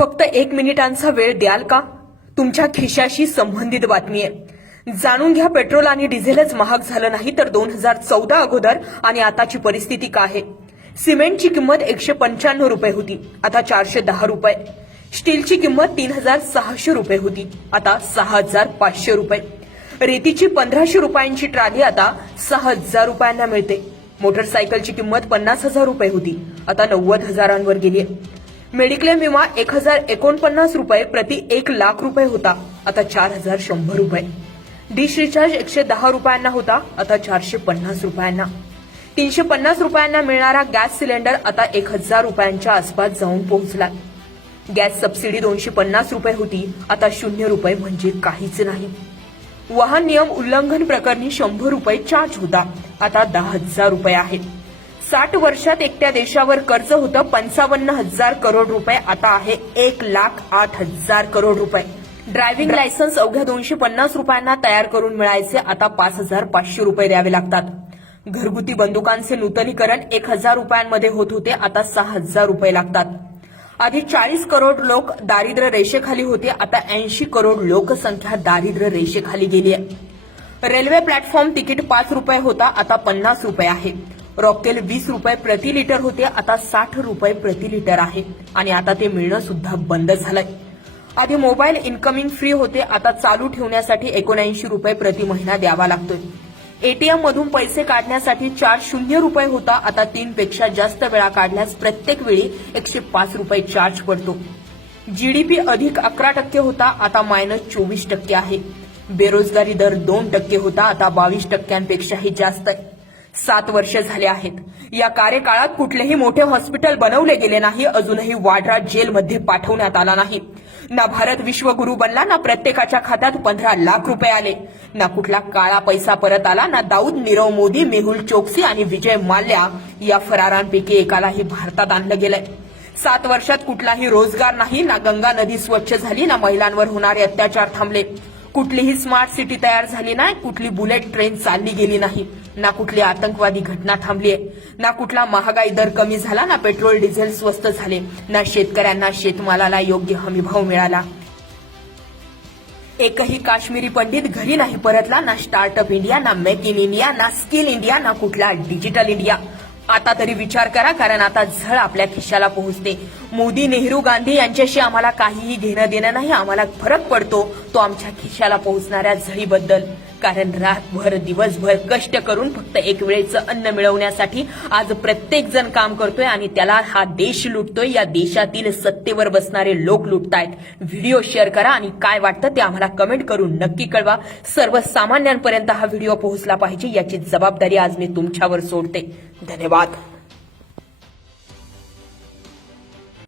फक्त 1 मिनिटांचा वेळ द्याल का? तुमच्या खिशाशी संबंधित बातमी आहे. जाणून घ्या, पेट्रोल आणि डिझेलच महाग झालं नाही तर 2014 अगोदर आणि आताची परिस्थिती काय आहे. सिमेंटची किंमत 195 रुपये होती, आता 410 रुपये. स्टीलची किंमत 3600 रुपये होती, आता 6500 रुपये. रेतीची 1500 रुपयांची ट्रॉली आता 6000 रुपयांना मिळते. मोटरसायकलची किंमत 50,000 रुपये होती, आता 90,000 गेली. मेडिक्लेम विमा 1049 रुपये प्रति 1 लाख रुपये होता, आता 4100 रुपये. डिश रिचार्ज 110 रुपयांना होता, आता 450 रुपयांना. 350 रुपयांना मिळणारा गॅस सिलेंडर आता 1000 रुपयांच्या आसपास जाऊन पोहोचला. गॅस सबसिडी 250 रुपये होती, आता 0 रुपये म्हणजे काहीच नाही. वाहन नियम उल्लंघन प्रकरणी 100 रुपये चार्ज होता, आता 10,000 रुपये आहेत. 60 वर्षात एकट्या देशावर कर्ज होतं 55,000 करोड रुपये, आता आहे 1,08,000 करोड रुपये. ड्रायव्हिंग लायसन्स अवघ्या 250 रुपयांना तयार करून मिळायचे, आता 5,500 रुपये द्यावे लागतात. घरगुती बंदुकांचे नूतनीकरण 1,000 रुपयांमध्ये होत होते, आता 6,000 रुपये लागतात. आधी 40 करोड लोक दारिद्र्य रेषेखाली होते, आता 80 करोड लोकसंख्या दारिद्र्य रेषेखाली गेली आहे. रेल्वे प्लॅटफॉर्म तिकीट 5 रुपये होता, आता 50 रुपये आहे. रॉकेल 20 रुपये प्रति लिटर होते, आता 60 रुपये प्रति लिटर आहे आणि आता ते मिळणं सुद्धा बंद झालंय. आधी मोबाईल इन्कमिंग फ्री होते, आता चालू ठेवण्यासाठी 79 रुपये प्रति महिना द्यावा लागतोय. एटीएम मधून पैसे काढण्यासाठी चार्ज 0 रुपये होता, आता 3 पेक्षा जास्त वेळा काढल्यास प्रत्येक वेळी 105 रुपये चार्ज पडतो. जीडीपी अधिक 11% होता, आता -24% आहे. बेरोजगारी दर 2% होता, आता 22%पेक्षाही जास्त आहे. 7 वर्ष झाले आहेत. या कार्यकाळात कुठलेही मोठे हॉस्पिटल बनवले गेले नाही. अजूनही वाड्रा जेलमध्ये पाठवण्यात आला नाही. ना भारत विश्वगुरू बनला, ना प्रत्येकाच्या खात्यात 15 लाख रुपये आले, ना कुठला काळा पैसा परत आला, ना दाऊद, नीरव मोदी, मेहुल चोक्सी आणि विजय माल्या या फरारांपैकी एकालाही भारतात आणलं गेलंय. 7 वर्षात कुठलाही रोजगार नाही, ना गंगा नदी स्वच्छ झाली, ना महिलांवर होणारे अत्याचार थांबले. कुठलीही स्मार्ट सिटी तयार झाली नाही, कुठली बुलेट ट्रेन चालली गेली नाही, ना कुठली आतंकवादी घटना थांबली आहे, ना कुठला महागाई दर कमी झाला, ना पेट्रोल डिझेल स्वस्त झाले, ना शेतकऱ्यांना शेतमालाला योग्य हमीभाव मिळाला. एकही काश्मीरी पंडित घरी नाही परतला, ना स्टार्टअप इंडिया, ना मेक इन इंडिया, ना स्किल इंडिया, ना कुठला डिजिटल इंडिया. आता तरी विचार करा, कारण आता झळ आपल्या खिशाला पोहोचते. मोदी, नेहरू, गांधी यांच्याशी आम्हाला काहीही घेणं देणं नाही. आम्हाला फरक पडतो तो आमच्या खिशाला पोहोचणाऱ्या झळीबद्दल. कारण रातभर दिवसभर कष्ट करून फक्त एक वेळेचं अन्न मिळवण्यासाठी आज प्रत्येक जण काम करतोय आणि त्याला हा देश लुटतोय. या देशातील सत्तेवर बसणारे लोक लुटतायत. व्हिडिओ शेअर करा आणि काय वाटतं ते आम्हाला कमेंट करून नक्की कळवा. सर्वसामान्यांपर्यंत हा व्हिडिओ पोहोचला पाहिजे याची जबाबदारी आज मी तुमच्यावर सोडते. धन्यवाद.